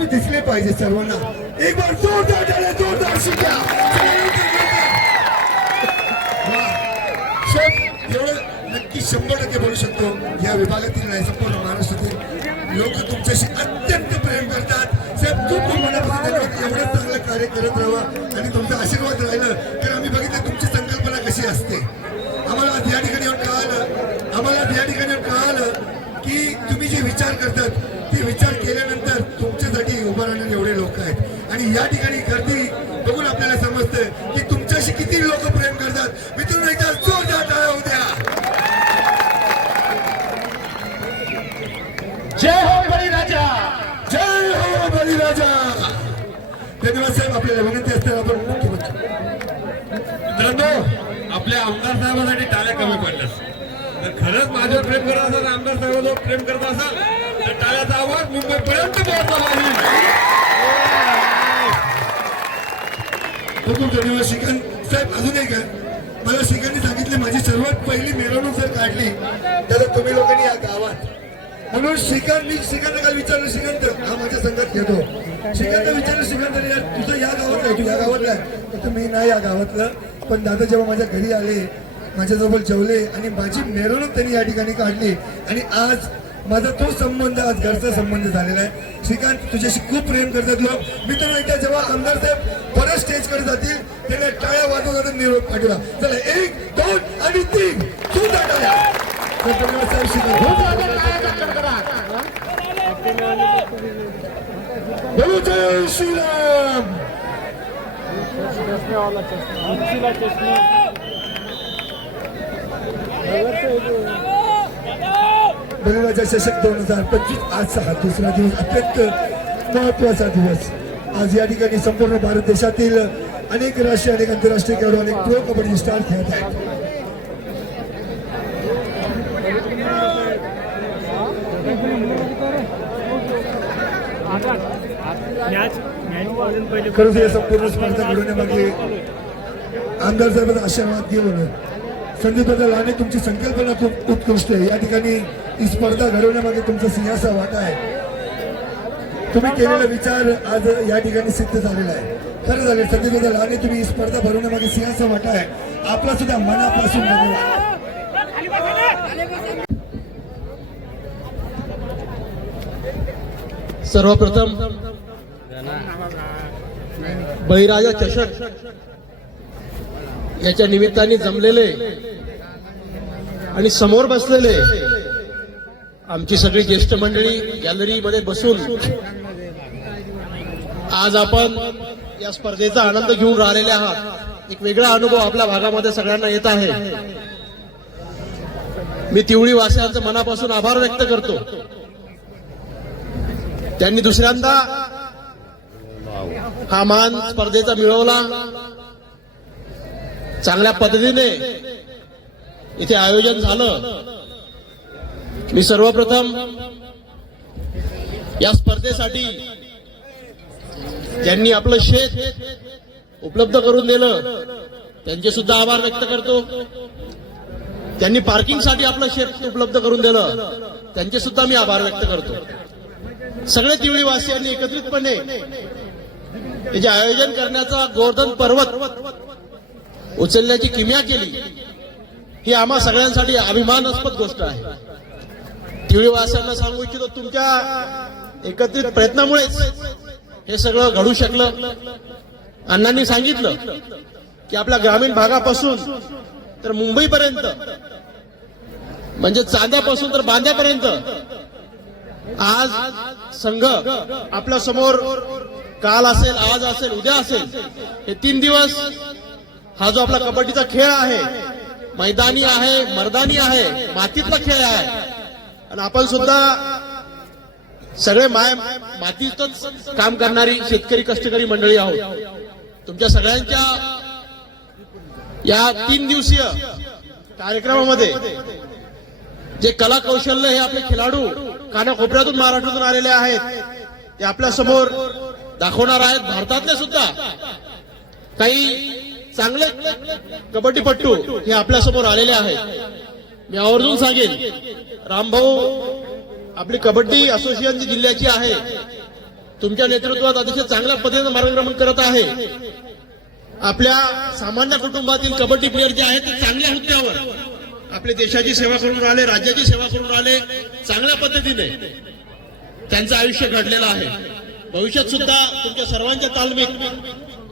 दिसले पाहिजे सर्वांना. एक बार जोरदार टाळ्या जोरदार शिक्या एवढं नक्की शंभर टक्के बोलू शकतो. या विभागातील नाही संपूर्ण महाराष्ट्रातील लोक तुमच्याशी अत्यंत प्रेम करतात. साहेब खूप तुम्हाला एवढं चांगलं कार्य करत राहा आणि तुमचा आशीर्वाद राहिलं तर आम्ही बघितलं तुमची संकल्पना कशी असते. आम्हाला या ठिकाणी कळालं. आम्हाला या ठिकाणी कळालं की तुम्ही जे विचार करतात ते विचार या ठिकाणी गर्दी बघून आपल्याला समजतं की तुमच्याशी किती लोक प्रेम करतात. मित्रांनो एकदा जोरदार टाळ्या होऊ द्या जय हो बळीराजा जय हो बलिराजा धन्यवाद साहेब आपल्याला विनंती असताना आपण मुख्यमंत्री मित्रांनो आपल्या आमदार साहेबांसाठी टाळ्या कमी पडल्या जर खरंच माझ्यावर प्रेम करत असाल आमदार साहेबांवर प्रेम करत असाल तर टाळ्याचा आवाज मुंबईपर्यंत पोहोचला पाहिजे. खूप खूप श्रीकांत. साहेब अजून एक मला श्रीकांतने सांगितले माझी सर्वात पहिली मिरवणूक जर काढली त्याला तुम्ही लोकांनी या गावात. म्हणून श्रीकांत मी श्रीकांत काल विचारलं श्रीकांत हा माझ्या संघात घेतो श्रीकांत विचारलं श्रीकांत यार तुझं या गावात आहे तू या गावातला आहे तर मी नाही या गावातलं. पण दादा जेव्हा माझ्या घरी आले माझ्याजवळ जेवले आणि माझी मिरवणूक त्यांनी या ठिकाणी काढली आणि आज माझा तो संबंध आज घरचा संबंध झालेला आहे. श्रीकांत तुझ्याशी खूप प्रेम करतात लोक मित्रांनो एकदा जेव्हा आमदार साहेब परत स्टेजकडे जातील त्याने टाळ्या वाजवतात निरोप पाठवला चला एक दोन आणि तीन. सुंदर टाळ्या. साहेब बोलो जय श्रीराम. बलिराजा चषक दोन हजार पंचवीस आजचा हा दुसरा दिवस अत्यंत महत्त्वाचा दिवस. आज या ठिकाणी संपूर्ण भारत देशातील अनेक राष्ट्रीय अनेक आंतरराष्ट्रीय खेळाडू अनेक प्रो कबड्डी स्टार खेळत आहेत. खरंच या संपूर्ण स्पर्धा घडवण्यामागे आमदार साहेबांचा आशीर्वाद घेऊन संदीप दादा लाने तुमची संकल्पना खूप उत्कृष्ट आहे. या ठिकाणी ही स्पर्धा घडवण्यामागे तुमचा सिंहाचा वाटा आहे. तुम्ही केलेला विचार आज या ठिकाणी सिद्ध झालेला आहे. खरं झालं संदीप दादा लाने तुम्ही ही स्पर्धा भरवण्यामागे सिंहाचा वाटा आहे. आपला सुद्धा मनापासून धन्यवाद सर्वप्रथम बळीराजा चषक याच्या निमित्ताने जमलेले आणि समोर बसलेले आमची सगळी ज्येष्ठ मंडळी गॅलरीमध्ये बसून आज आपण या स्पर्धेचा आनंद घेऊन राहिलेले आहात. एक वेगळा अनुभव आपल्या भागामध्ये सगळ्यांना येत आहे. मी तिवळी वासियांचं मनापासून आभार व्यक्त करतो. त्यांनी दुसऱ्यांदा हा मान स्पर्धेचा मिळवला. चांगल्या पद्धतीने इथे आयोजन झालं. मी सर्वप्रथम या स्पर्धेसाठी ज्यांनी आपलं शेत उपलब्ध करून दिलं त्यांचे सुद्धा आभार व्यक्त करतो. त्यांनी पार्किंगसाठी आपलं शेत उपलब्ध करून दिलं त्यांचे सुद्धा मी आभार व्यक्त करतो. सगळे तिवळीवासियांनी एकत्रितपणे त्याचे आयोजन करण्याचा गोवर्धन पर्वत उचलण्याची किमया केली. ही आम्हा सगळ्यांसाठी अभिमानास्पद गोष्ट आहे. तिळीवासांना सांगू इच्छितो तुमच्या एकत्रित प्रयत्नामुळेच हे सगळं घडू शकलं. अण्णांनी सांगितलं की आपल्या ग्रामीण भागापासून तर मुंबईपर्यंत म्हणजे चांद्यापासून तर बांद्यापर्यंत आज संघ आपल्यासमोर काल असेल आज असेल उद्या असेल हे तीन दिवस हा जो आपला कबड्डीचा खेळ आहे मैदानी आहे मर्दानी आहे मातीतला खेळ आहे. आणि आपण सुद्धा सगळे माय मातीतच काम करणारी शेतकरी कष्टकरी मंडळी आहोत. तुमच्या सगळ्यांच्या या तीन दिवसीय कार्यक्रमामध्ये जे कला कौशल्य हे आपले खेळाडू कानाकोपऱ्यातून महाराष्ट्रातून आलेले आहेत ते आपल्यासमोर दाखवणार आहेत. भारतातले सुद्धा काही चांगले कबड्डीपट्टू हे आपल्यासमोर आलेले आहेत मी आवर्जून सांगेन रामभाऊ आपली कबड्डी असोसिएशन जी जिल्ह्याची आहे तुमच्या नेतृत्वात अतिशय चांगल्या पद्धतीने मार्गक्रमण करत आहे. आपल्या सामान्य कुटुंबातील कबड्डी प्लेयर जे आहेत ते चांगल्या हुद्द्यावर आपल्या देशाची सेवा करून राहिले राज्याची सेवा करून राहिले चांगल्या पद्धतीने त्यांचं आयुष्य घडलेलं आहे. भविष्यात सुद्धा तुमच्या सर्वांच्या तालमीत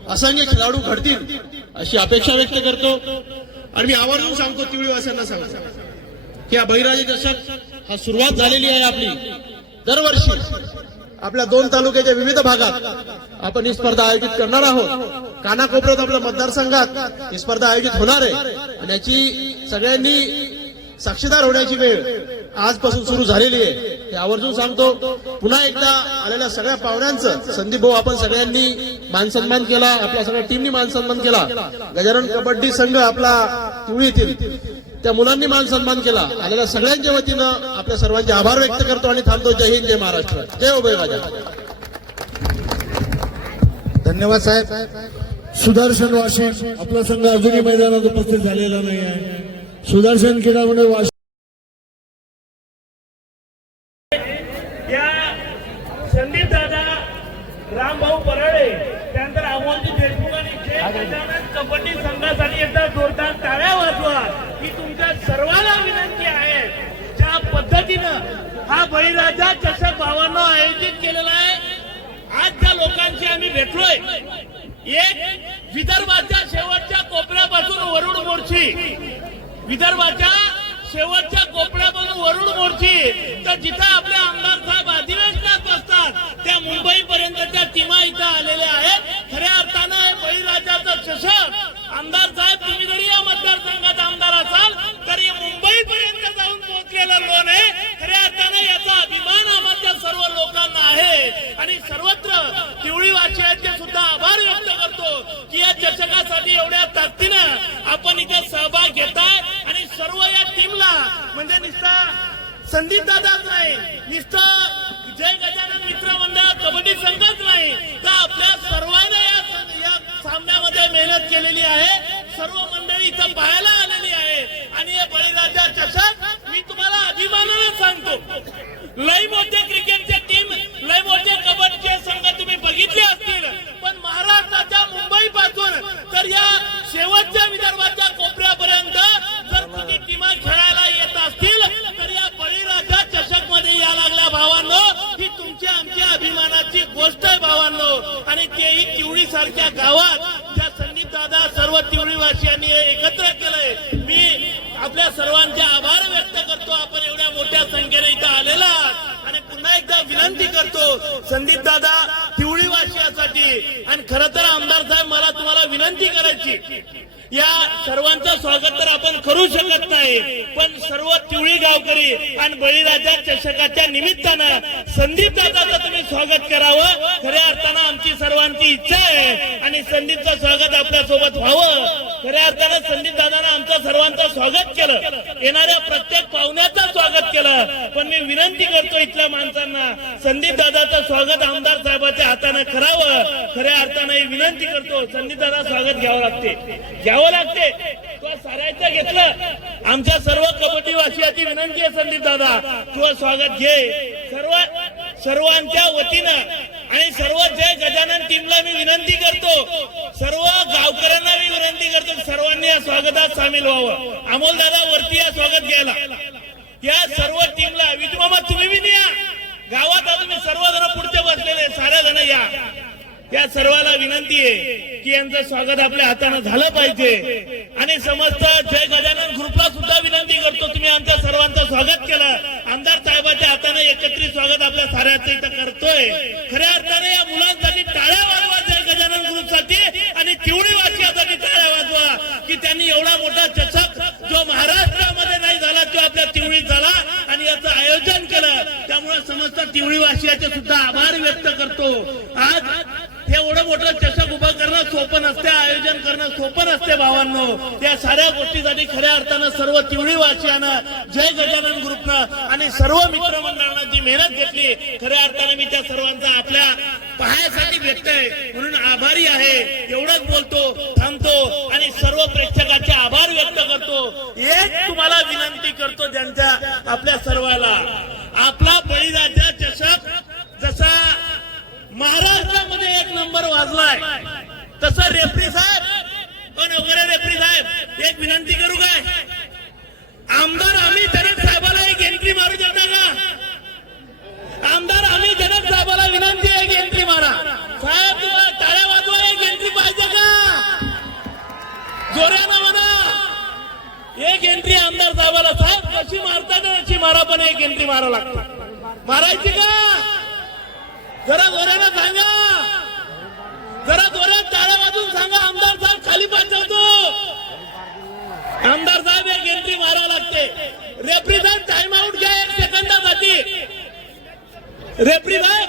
असंख्य खेळाडू घडतील अशी अपेक्षा व्यक्त करतो. आणि मी आवर्जून सांगतो तिवळीवासियांना सांगतो की या बहिराजी दशक हा सुरुवात झालेली आहे आपली. दरवर्षी आपल्या दोन तालुक्याच्या विविध भागात आपण ही स्पर्धा आयोजित करणार आहोत. कानाकोपऱ्यात आपल्या मतदारसंघात ही स्पर्धा आयोजित होणार आहे. आणि याची सगळ्यांनी साक्षीदार होण्याची वेळ आजपासून सुरू झालेली आहे. हे आवर्जून सांगतो पुन्हा एकदा आलेल्या सगळ्या पाहुण्यांचं संदीप भाऊ आपण सगळ्यांनी मानसन्मान केला आपल्या सगळ्या टीमनी मानसन्मान केला. गजानन कबड्डी संघ आपला येथील त्या मुलांनी मान सन्मान केला. आलेल्या सगळ्यांच्या वतीनं आपल्या सर्वांचे आभार व्यक्त करतो आणि थांबतो. जय हिंद जय महाराष्ट्र. जय उभय राजा. धन्यवाद साहेब. सुदर्शन वाशिम आपला संघ अजूनही मैदानात उपस्थित झालेला नाही आहे सुदर्शन क्रीडा मंडळ वाशिम या संदीप दादा रामभाऊ पराळे त्यानंतर अमोलजी देशमुख आणि जय गजानन कबड्डी संघासाठी एकदा जोरदार टाळ्या वाजवा ही तुमच्या सर्वांना विनंती आहे ज्या पद्धतीनं हा चषक भावांना आयोजित केलेला आहे आज ज्या लोकांशी आम्ही भेटलोय. एक विदर्भाच्या शेवटच्या कोपऱ्यापासून वरुण मोर्ची. विदर्भाच्या शेवटच्या कोपऱ्यापासून वरुण मोर्ची. तर जिथं आपले आमदार साहेब अधिवेशनात असतात त्या मुंबई पर्यंतच्या टीमा इथं आलेल्या आहेत. खऱ्या अर्थानं बळीराजाचं चषक आमदार साहेब तुम्ही जरी या मतदारसंघात आमदार असाल तरी मुंबई पर्यंत जाऊन पोहोचलेलं लोन आहे? सर्व लोकांना आहे आणि सर्वत्र पिवळी वाशियाचे सुद्धा आभार व्यक्त करतो की या चषकासाठी एवढ्या ताकदीनं आपण इथे सहभाग घेताय. आणि सर्व या टीमला म्हणजे निष्ठा संदीप दादाच नाही निस्ता जय गजानन मित्र मंडळ कबड्डी संघच नाही. तर आपल्या सर्वांना या सामन्यामध्ये मेहनत केलेली आहे. सर्व मंडळी इथं पाहायला आलेली आहे आणि हे बळीराजा चषक मी तुम्हाला अभिमानानं सांगतो. लय मोठ्या क्रिकेटचे टीम लय मोठे कबड्डीचे संघ तुम्ही बघितले असतील. पण महाराष्ट्राच्या संदीप दादा तिवळी वाशियासाठी. आणि खर तर आमदार साहेब मला तुम्हाला विनंती करायची. या सर्वांचं स्वागत तर आपण करू शकत नाही पण सर्व तिवळी गावकरी आणि बळीराजा चषकाच्या निमित्तानं संदीप दादाचं तुम्ही स्वागत करावं. खऱ्या अर्थानं आमची सर्वांची इच्छा आहे आणि संदीपचं स्वागत आपल्यासोबत व्हावं. खऱ्या अर्थानं संदीप दादानं आमचं सर्वांचं स्वागत केलं. येणाऱ्या प्रत्येक पाहुण्याचं स्वागत केलं. पण मी विनंती करतो इथल्या माणसांना संदीप दादाचं स्वागत आमदार साहेबाच्या हाताने करावं. खऱ्या अर्थाने विनंती करतो. संदीप दादा स्वागत घ्यावं लागते. घ्यावं लागते. तो सारायचं घेतलं. आमच्या सर्व कबड्डी वासियाची विनंती आहे संदीप दादा. तुझं स्वागत घे. सर्व सर्वांच्या वतीनं आणि सर्व जय गजानन टीमला मी विनंती करतो. या सामील व्हावं अमोल दादा वरती या स्वागत घ्यायला. या सर्व टीमला विजू मामा तुम्ही बी या. गावात आता मी सर्वजण पुढचे बसलेले साऱ्या जण या. या सर्वाला विनंती आहे की यांचं स्वागत आपल्या हातानं झालं पाहिजे. आणि समस्त जय गजानन ग्रुपला सुद्धा विनंती करतो तुम्ही आमच्या सर्वांचं स्वागत केलं. आमदार साहेबाच्या हाताने एकत्रित स्वागत आपल्या साऱ्याचं इथं करतोय. खऱ्या सुद्धा आभार व्यक्त करतो. आज एवढं मोठं चषक उभं करणं सोपं नसते आयोजन करणं सोपं नसते भावांनो. या साऱ्या गोष्टीसाठी खऱ्या अर्थानं सर्व तिवडी वासियानं जय गजानन ग्रुपनं आणि सर्व मित्रमंडळानं जी मेहनत घेतली खऱ्या अर्थानं मी त्या सर्वांचा आपल्या पाहायसाठी व्यक्त आहे. म्हणून आभारी आहे. एवढंच बोलतो थांबतो आणि सर्व प्रेक्षकाचे आभार व्यक्त करतो. एक तुम्हाला विनंती करतो ज्यांच्या आपल्या सर्वाला. आपला बळीराजा महाराष्ट्रामध्ये एक नंबर वाजलाय. तसं रेफरी साहेब हो पण वगैरे रेफरी साहेब एक विनंती करू काय? आमदार आम्ही जनक साहेबाला एक एंट्री मारू देता का? आमदार आम्ही जनक साहेबाला विनंती आहे एक एंट्री मारा. साहेब तुम्हाला टाळ्या वाजवा एक एंट्री पाहिजे का? जोऱ्यानं म्हणा. एक एंट्री आमदार साहेबाला साहेब कशी मारतात तशी मारा पण एक एंट्री मारा लागते. मारायची का? जरा जोरानं सांगा. जरा जोरात टाळ्या वाजून सांगा. आमदार साहेब खाली पाठवतो. आमदार साहेब एक एंट्री मारावं लागते. रेफरी साहेब टाइम आउट घ्या एक सेकंदासाठी. रेफरी साहेब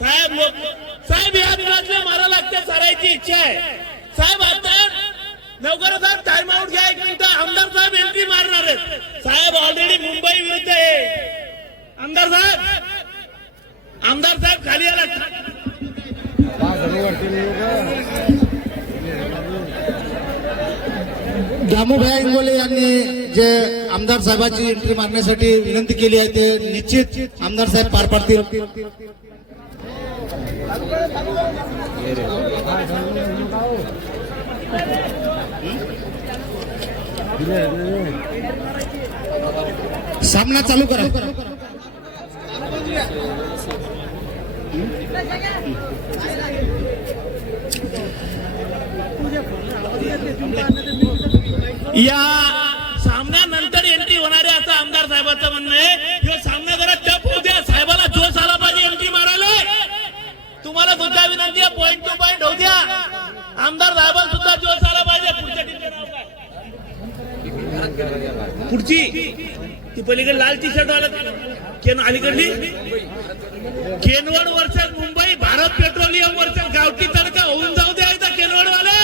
साहेब लोक साहेब या दिवसला मारा लागते सरायची इच्छा आहे. साहेब आता लवकर साहेब टाइम आउट घ्या एक मिनिट. आमदार साहेब एंट्री मारणार आहेत. साहेब ऑलरेडी मुंबई विरुद्ध आहे. आमदार साहेब आमदार साहेब खाली आला. दामूभाई इंगोले यांनी जे आमदार साहेबांची एंट्री मारण्यासाठी विनंती केली आहे ते निश्चित आमदार साहेब पार पाडतील. सामना चालू करा. या सामन्यानंतर एंट्री होणारे असं आमदार साहेबांचं म्हणणं आहे. ह्यो सामना जरा टप होऊ द्या. साहेबाला जोश आला पाहिजे एंट्री मारायला. तुम्हाला सुद्धा विनंती आहे पॉईंट टू पॉईंट होऊ द्या. आमदार साहेबांना सुद्धा जोश आला पाहिजे. पुढच्या पुढची. ती पलीकडे लाल टी शर्ट वाला केन अलीकडली? केनवड वरच्या मुंबई भारत पेट्रोलियम वरच्या गावठी तडका होऊन जाऊ द्या केनवड वाले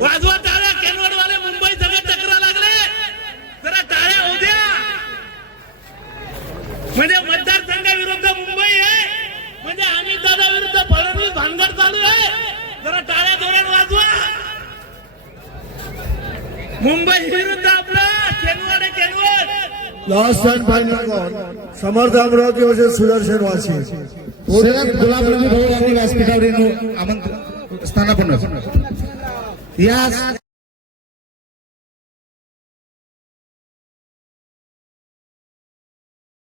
वाजवा टाळ्या केनवड वाले मुंबई सगळे टकरा लागले. जरा टाळ्या होऊ द्या. म्हणजे मतदारसंघाविरुद्ध मुंबई आहे. म्हणजे आम्ही दादा विरुद्ध फडणवीस भानगड चालू आहे. जरा टाळ्या जोड्यात वाजवा. मुंबई विरुद्ध Kenwad last and final call Samarth Amravati versus Sudarshan Vashi Sharad Gulabnabi भाऊ यांनी व्यासपीठावर येऊन आमंत्रण स्थानापन्न या